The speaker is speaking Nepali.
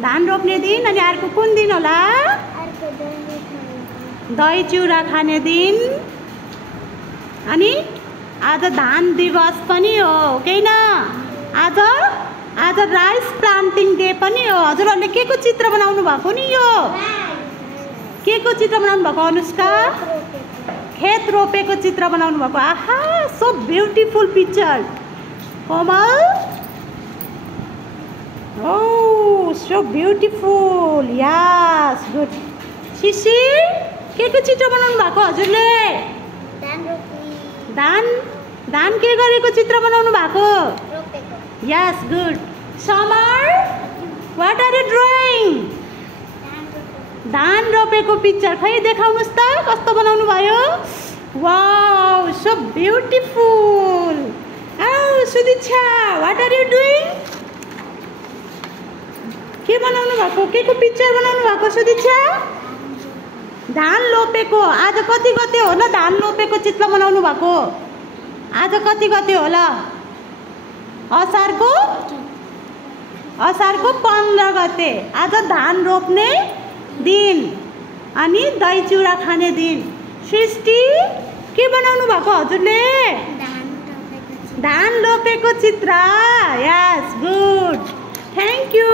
धान रोप्ने दिन अनि अर्को कुन दिन होला? दही चिउरा खाने दिन। अनि आज धान दिवस पनि हो के न? आज राइस प्लान्टिङ डे पनि हो। हजुरहरूले के को चित्र बनाउनु भएको नि? यो के को चित्र बनाउनु भएको अनुष्का? खेत रोपेको चित्र बनाउनु भएको। आहा, सो ब्युटिफुल पिक्चर। कोमल, oh, so beautiful. Yes, good. शिशिर, के को चित्र बनाउनु भएको हजुरले? धान के गरेको चित्र बनाउनु भएको? Yes, good. Samar, what are you drawing? धान रोपेको पिक्चर। खै देखाउनुस् त कस्तो बनाउनु भयो? Wow, so beautiful. Oh, Sudiksha, what are you doing? के बनाउनु भएको? के को पिक्चर बनाउनु भएको सुदिक्षा? धान लोपेको। आज कति गते होला धान लोपेको चित्र बनाउनु भएको? आज कति गते होला? असारको 15 गते। आज धान रोप्ने दिन अनि दही चिउरा खाने दिन। सृष्टि, के बनाउनु भएको हजुरले? धान लोपेको चित्र। यस, गुड, थ्याङ्क यू।